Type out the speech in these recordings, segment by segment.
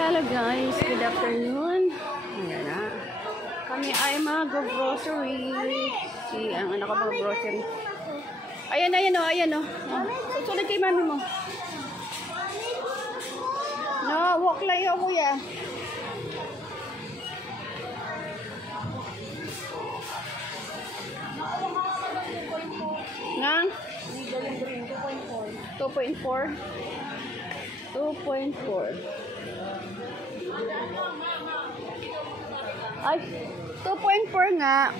Hello guys, good afternoon. Ayan na. Kami ay mag-grocery. Si ang anak ko mag-grocery. Ayan, ayan o, ayan o. Susunod kay mami mo. No, walk lang yun kuya. Nang? 2.4. 2.4. Ay, 2.4 nga.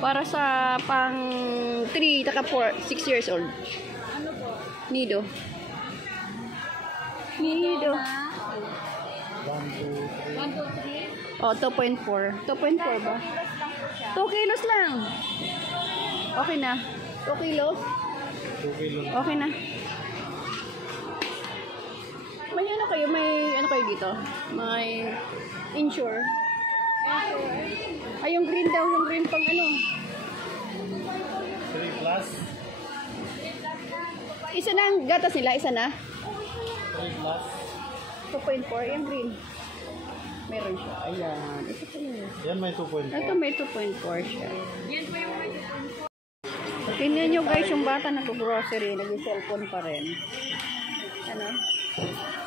Para sa pang 3, taka 4, 6 years old. Ano po? Nido. Nido. 1, 2, 3. Oh, 2.4. 2.4 ba? 2 kilos lang. Okay na. 2 kilos? 2 kilos. Okay na. May ano kayo? May ano kayo dito? May insure. Ay, yung green daw. Yung green pang ano. 3 plus. Isa na ang gatas nila. Isa na. 3 plus. 2.4. Yung green. Meron siya. Ayan. Ito po yun. Yan may 2.4. Ito may 2.4 siya. Yan po yung may 2.4. Tingnan nyo guys, yung bata nag-grocery, nag-cellphone pa rin. Ano?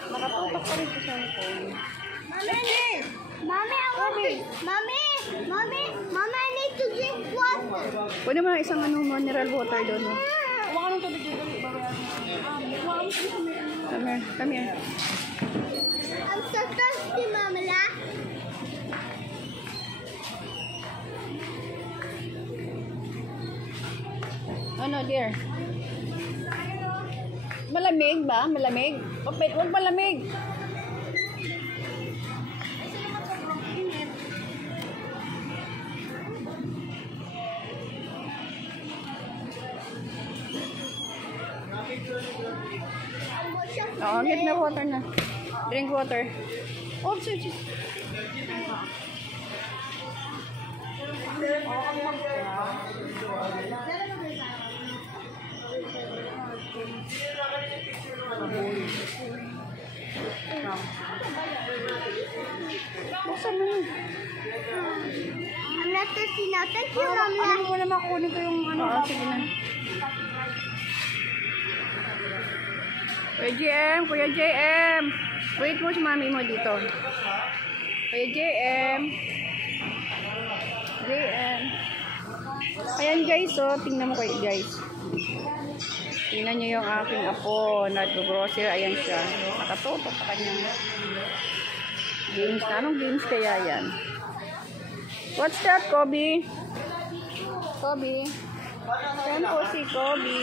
Nakatutok pa rin sa cellphone. Mommy, I want to... Mommy, I need to drink water. Pwede mo isang ano, mineral water doon. No? Huwag ka nang tubig dito. Come here, come here. I'm so thirsty, Mama. Ano, dear? Malamig ba? Malamig? Huwag malamig. Oo, get na water na. Drink water. Oh, sorry. Buksan mo yun. I'm not thirsty now. Thank you, Mama. Ano mo na makunin ko yung ano? Oo, sige na. Kuya JM, Kuya JM. Wait mo si mami mo dito. Kuya JM. JM. Ayan guys, oh. Tingnan mo kayo guys. Tingnan nyo yung aking apo. Nag-grocery. Ayan siya. Nakatutok sa kanyang games. Anong games kaya yan? What's that, Kobe? Kobe? Yan po si Kobe.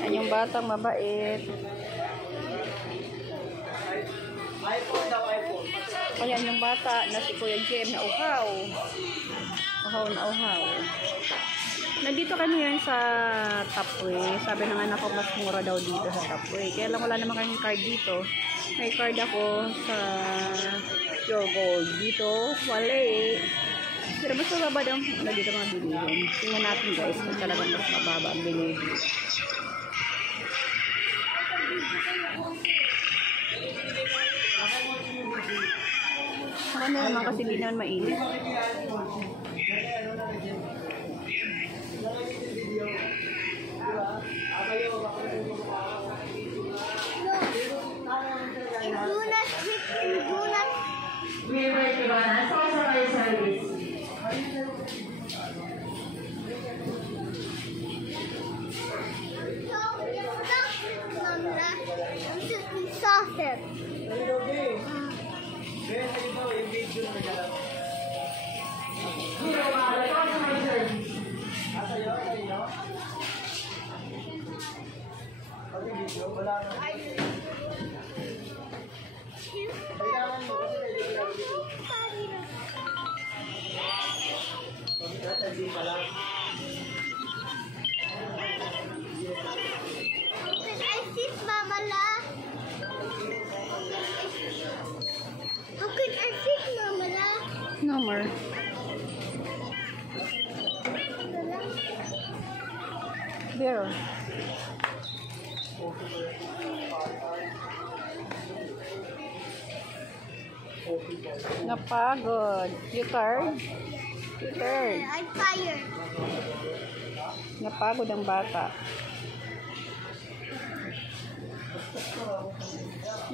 Yan yung batang mabait. Ayan yung bata na si Kuya Jem na uhaw. Uhaw na uhaw. Nandito kami ngayon sa Tapway. Sabi ng anak ko mas mura daw dito sa Tapway. Kaya lang wala naman kaming card dito. May card ako sa Pure Gold. Dito, wala eh. Pero mas mababa daw na dito mga bilihin. Tingnan natin guys kung talagang mas mababa ang bilihin. Ano naman kasi hindi naman mainit. Sausage. No more. There. Napagod. You tired? You tired? I'm tired. Napagod ang bata.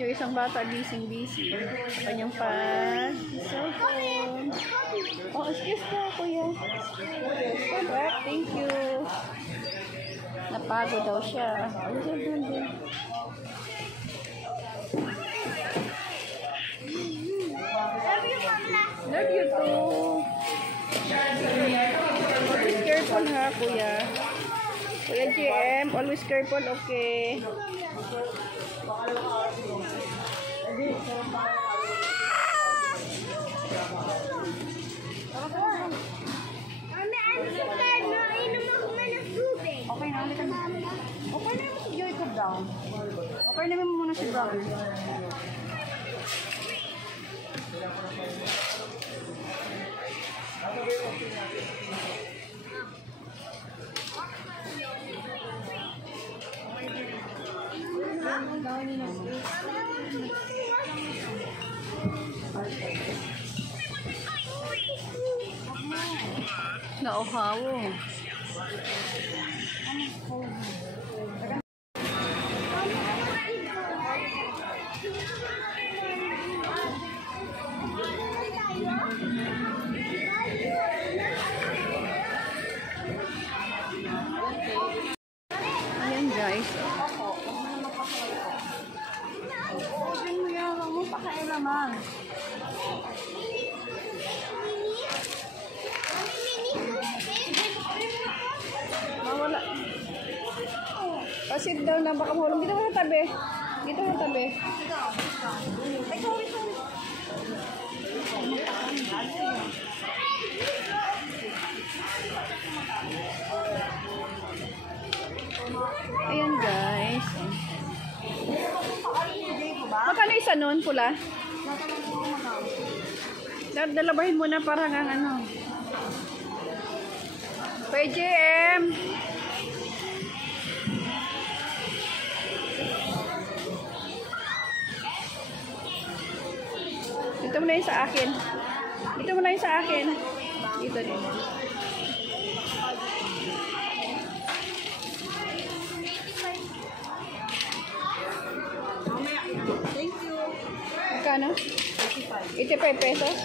Yung isang bata busy. Sa kanyang cellphone. Oh, excuse po, kuya. Correct, thank you. Napagod daw siya. Ano siya doon? Love you, Mama. Love you too. Always careful ha, kuya. Kuya GM, always careful, okay? Mami, I'm so tired na. Inom ako man ng tubig. Okay na, ulit na. Okay na mo si Joy ko down. Okay na mo muna si brother. Nauhawo. Ayan guys. Open mo yan. Huwag mo pakailaman. Mawala. Pasit daw na baka mahulog. Dito mo sa tabi. Dito mo sa tabi. Ay, sorry. Ayan guys. Magkano isa nun pula? Dalabahin mo na para nga ano. PJM. Dito mo na yun sa akin. Dito mo na yun sa akin. Dito din. Thank you. Magkano? 85 pesos?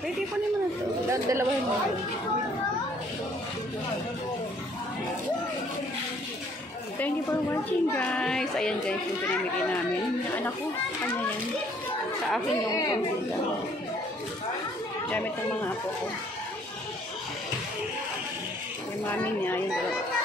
Pwede po naman na ito. Dalawahin mo. Thank you for watching guys. Ayan guys yung pinamili namin. Yung anak ko, kanya yan. Sa akin yung pangkita. Gamit ng mga apo ko. Yung mami niya, yung dalawa.